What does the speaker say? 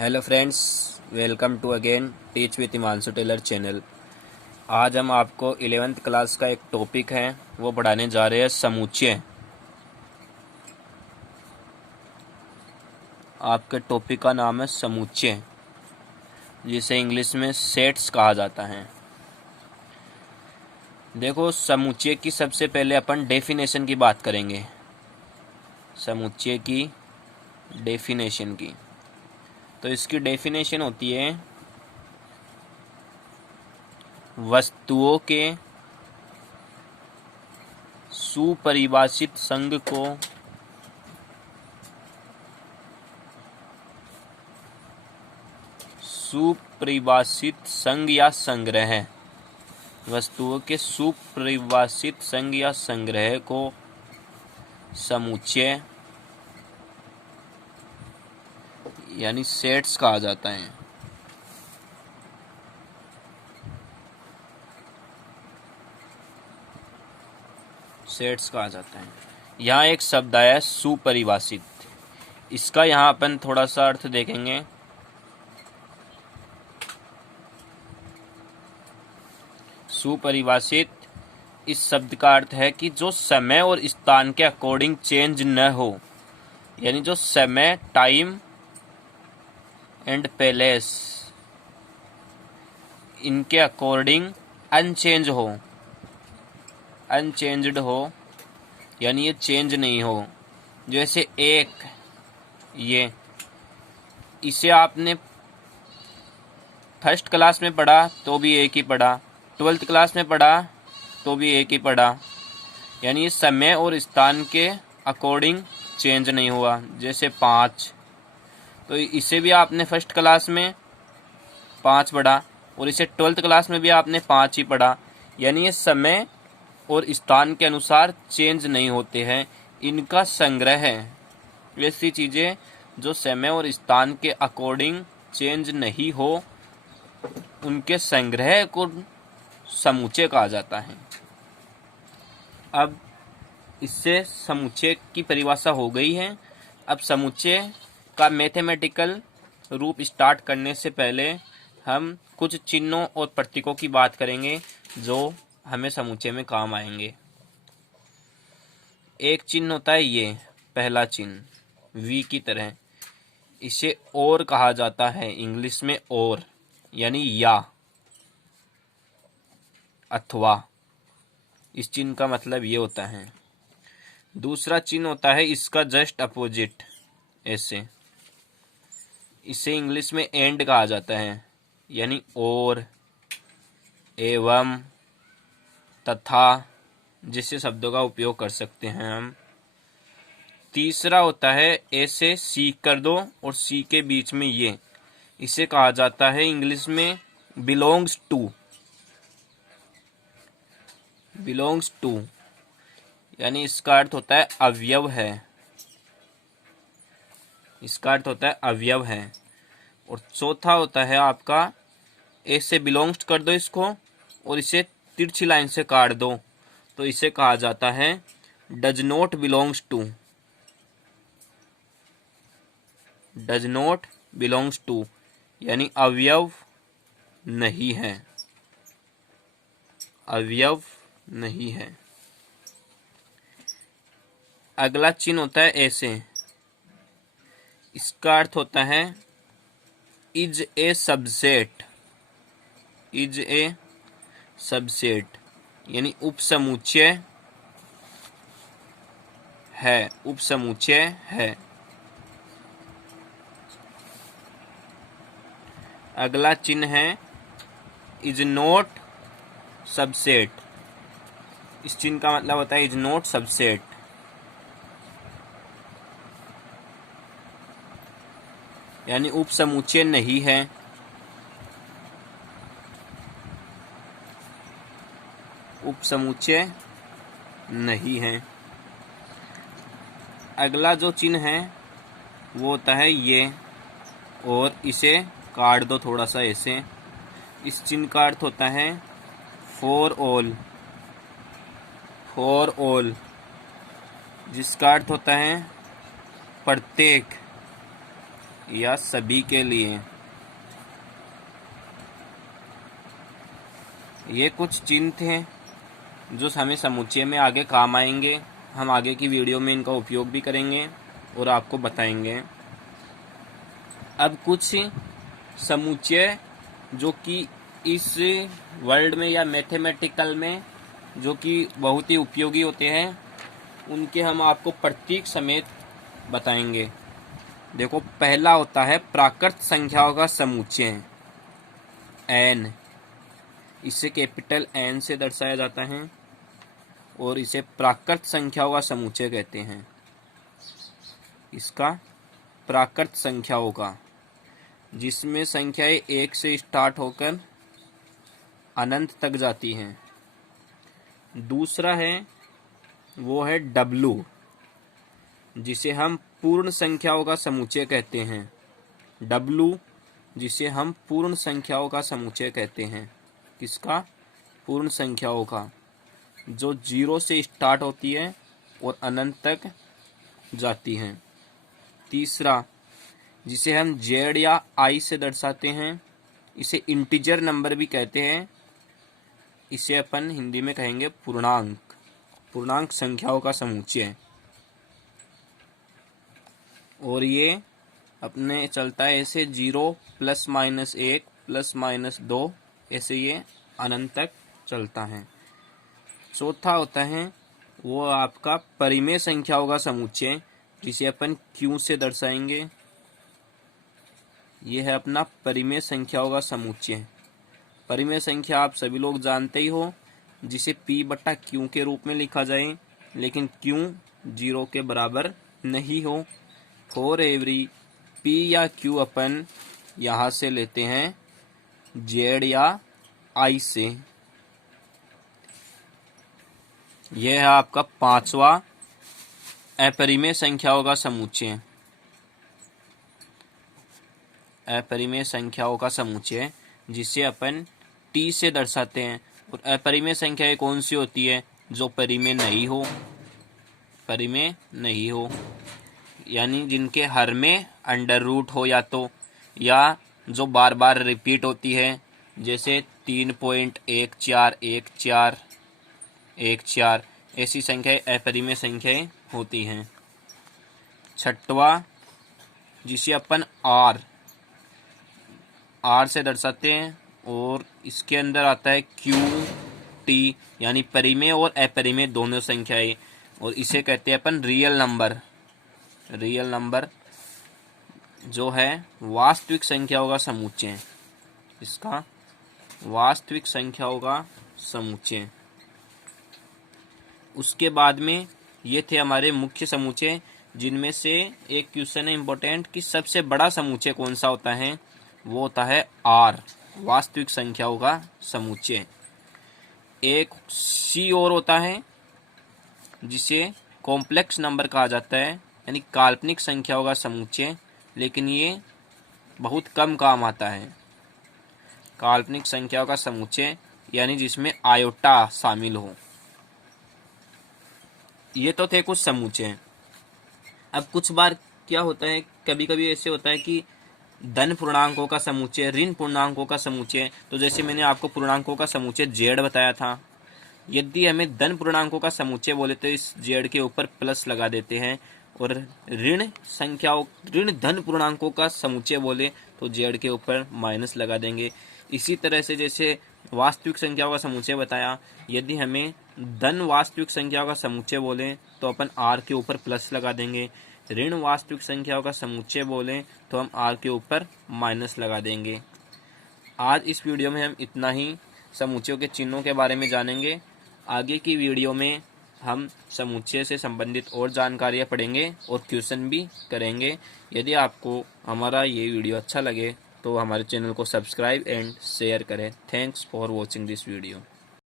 Hello friends, welcome to again teach with Himanshu Taylor channel. आज हम आपको 11th क्लास का एक टॉपिक है वो पढ़ाने जा रहे हैं, समुच्चय। आपके टॉपिक का नाम है समुच्चय, जिसे इंग्लिश में सेट्स कहा जाता है। देखो, समुच्चय की सबसे पहले अपन डेफिनेशन की बात करेंगे। समुच्चय की डेफिनेशन की तो इसकी डेफिनेशन होती है वस्तुओं के सुपरिभाषित संघ को सुपरिभाषित संघ या संग्रह। वस्तुओं के सुपरिभाषित संघ या संग्रह को समुच्चय यानी सेट्स कहा जाता है। सेट्स कहा जाता है। यहाँ एक शब्द आया है सुपरिभाषित। इसका यहाँ अपन थोड़ा सा अर्थ देखेंगे। सुपरिभाषित इस शब्द का अर्थ है कि जो समय और स्थान के अकॉर्डिंग चेंज न हो, यानी जो समय, टाइम एंड प्लेस, इनके अकॉर्डिंग अनचेंज्ड हो, यानी ये चेंज नहीं हो। जैसे एक, ये इसे आपने फर्स्ट क्लास में पढ़ा तो भी एक ही पढ़ा, 12th क्लास में पढ़ा तो भी एक ही पढ़ा, यानी ये समय और स्थान के अकॉर्डिंग चेंज नहीं हुआ। जैसे 5, तो इसे भी आपने फर्स्ट क्लास में 5 पढ़ा और इसे 12th क्लास में भी आपने 5 ही पढ़ा, यानी ये समय और स्थान के अनुसार चेंज नहीं होते हैं, इनका संग्रह है। वैसी चीज़ें जो समय और स्थान के अकॉर्डिंग चेंज नहीं हो, उनके संग्रह को समुच्चय कहा जाता है। अब इससे समुच्चय की परिभाषा हो गई है। अब समुच्चय का मैथमेटिकल रूप स्टार्ट करने से पहले हम कुछ चिन्हों और प्रतीकों की बात करेंगे जो हमें समुच्चय में काम आएंगे। एक चिन्ह होता है ये पहला चिन्ह वी की तरह, इसे और कहा जाता है, इंग्लिश में और, यानी या, अथवा। इस चिन्ह का मतलब ये होता है। दूसरा चिन्ह होता है इसका जस्ट अपोजिट, ऐसे, इसे इंग्लिश में एंड कहा जाता है, यानी और, एवं, तथा जैसे शब्दों का उपयोग कर सकते हैं हम। तीसरा होता है ऐसे सी कर दो और सी के बीच में ये, इसे कहा जाता है इंग्लिश में बिलोंग्स टू, यानी इसका अर्थ होता है अवयव है। इसका अर्थ होता है अवयव है। और चौथा होता है आपका ऐसे बिलोंग्स कर दो इसको और इसे तिरछी लाइन से काट दो, तो इसे कहा जाता है डज नॉट बिलोंग्स टू, यानी अवयव नहीं है, अवयव नहीं है। अगला चिन्ह होता है ऐसे, इसका अर्थ होता है इज ए सबसेट, यानी उपसमुच्चय है। अगला चिन्ह है इज नॉट सबसेट। इस चिन्ह का मतलब होता है इज नॉट सबसेट, यानी उपसमुच्चय नहीं है। उपसमुच्चय नहीं है। अगला जो चिन्ह है वो होता है ये, और इसे काट दो थोड़ा सा ऐसे। इस चिन्ह का अर्थ होता है फॉर ऑल, जिसका अर्थ होता है प्रत्येक, या सभी के लिए। ये कुछ चिन्ह हैं जो हमें समुच्चय में आगे काम आएंगे। हम आगे की वीडियो में इनका उपयोग भी करेंगे और आपको बताएंगे। अब कुछ समुच्चय जो कि इस वर्ल्ड में या मैथमेटिकल में जो कि बहुत ही उपयोगी होते हैं, उनके हम आपको प्रतीक समेत बताएंगे। देखो, पहला होता है प्राकृत संख्याओं का समुच्चय n। इसे कैपिटल N से दर्शाया जाता है और इसे प्राकृत संख्याओं का समुच्चय कहते हैं। इसका प्राकृत संख्याओं का, जिसमें संख्याएं 1 से स्टार्ट होकर अनंत तक जाती हैं। दूसरा है वो है W, जिसे हम पूर्ण संख्याओं का समुच्चय कहते हैं। W जिसे हम पूर्ण संख्याओं का समुच्चय कहते हैं। किसका? पूर्ण संख्याओं का, जो 0 से स्टार्ट होती है और अनंत तक जाती हैं। तीसरा, जिसे हम Z या I से दर्शाते हैं, इसे इंटीजर नंबर भी कहते हैं। इसे अपन हिंदी में कहेंगे पूर्णांक, पूर्णांक संख्याओं का समुच्चय। और ये अपने चलता है ऐसे 0 + -1 + -2, ऐसे ये अनंत तक चलता है। चौथा होता है वो आपका परिमेय संख्याओं का समुच्चय, जिसे अपन Q से दर्शाएंगे। ये है अपना परिमेय संख्याओं का समुच्चय। परिमेय संख्या आप सभी लोग जानते ही हो, जिसे P/Q के रूप में लिखा जाए, लेकिन Q 0 के बराबर नहीं हो। फॉर एवरी P या Q अपन यहाँ से लेते हैं Z या I से। यह है आपका पांचवा अपरिमेय संख्याओं का समुच्चय। अपरिमेय संख्याओं का समुच्चय जिसे अपन T से दर्शाते हैं। और अपरिमेय संख्याएं कौन सी होती है? जो परिमेय नहीं हो, परिमेय नहीं हो, यानी जिनके हर में अंडर रूट हो या तो, या जो बार बार रिपीट होती है, जैसे 3.141414, ऐसी संख्याएं अपरिमेय संख्याएं होती हैं। छठवा, जिसे अपन R से दर्शाते हैं, और इसके अंदर आता है QT, यानी परिमेय और अपरिमेय दोनों संख्याएं, और इसे कहते हैं अपन रियल नंबर। रियल नंबर जो है वास्तविक संख्याओं का समुच्चय। इसका वास्तविक संख्याओं का समुच्चय। उसके बाद में ये थे हमारे मुख्य समुच्चय, जिनमें से एक क्वेश्चन है इम्पोर्टेंट कि सबसे बड़ा समुच्चय कौन सा होता है? वो होता है R, वास्तविक संख्याओं का समुच्चय। एक C और होता है जिसे कॉम्प्लेक्स नंबर कहा जाता है, यानी काल्पनिक संख्याओं का समुच्चय, लेकिन ये बहुत कम काम आता है। काल्पनिक संख्याओं का समुच्चय यानी जिसमें आयोटा शामिल हो। ये तो थे कुछ समुच्चय। अब कुछ बार क्या होता है, कभी कभी ऐसे होता है कि धन पूर्णांकों का समुच्चय, ऋण पूर्णांकों का समुच्चय। तो जैसे मैंने आपको पूर्णांकों का समुच्चय Z बताया था, यदि हमें धन पूर्णांकों का समुच्चय बोले तो इस Z के ऊपर प्लस लगा देते हैं, और ऋण धन पूर्णांकों का समुच्चय बोले तो Z के ऊपर माइनस लगा देंगे। इसी तरह से जैसे वास्तविक संख्याओं का समुच्चय बताया, यदि हमें धन वास्तविक संख्याओं का समुच्चय बोले तो अपन R के ऊपर प्लस लगा देंगे। ऋण वास्तविक संख्याओं का समुच्चय बोले तो हम R के ऊपर माइनस लगा देंगे। आज इस वीडियो में हम इतना ही समुच्चयों के चिन्हों के बारे में जानेंगे। आगे की वीडियो में हम समुच्चय से संबंधित और जानकारियाँ पढ़ेंगे और क्वेश्चन भी करेंगे। यदि आपको हमारा ये वीडियो अच्छा लगे तो हमारे चैनल को सब्सक्राइब एंड शेयर करें। Thanks for watching this video.